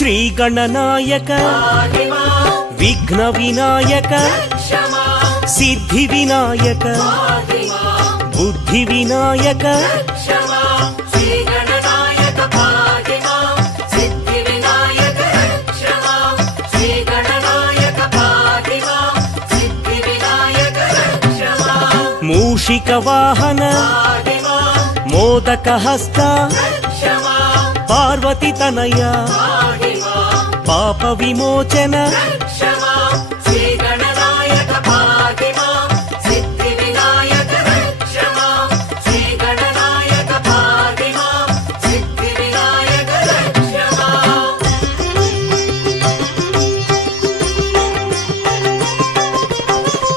శ్రీ గణనాయక విఘ్న వినాయక సిద్ధి వినాయక బుద్ధి వినాయక మూషిక వాహన మోదక హస్త పార్వతి తనయ పాప విమోచన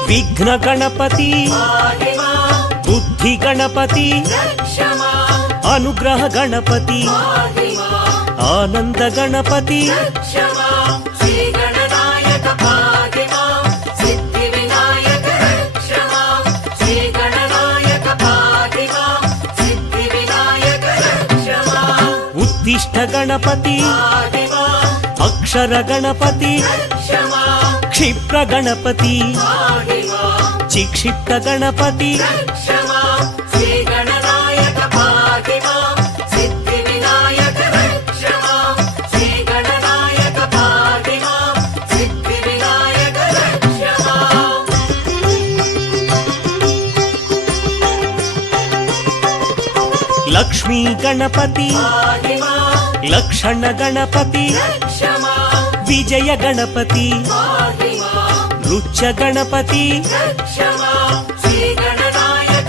విఘ్న గణపతి బుద్ధి గణపతి అనుగ్రహ గణపతి ఆనంద గణపతి ఉత్తిష్ట గణపతి అక్షర గణపతి క్షిప్ర గణపతి చిక్షిప్త గణపతి లక్ష్మీ గణపతి లక్షణ గణపతి విజయ గణపతి రుచ గణపతి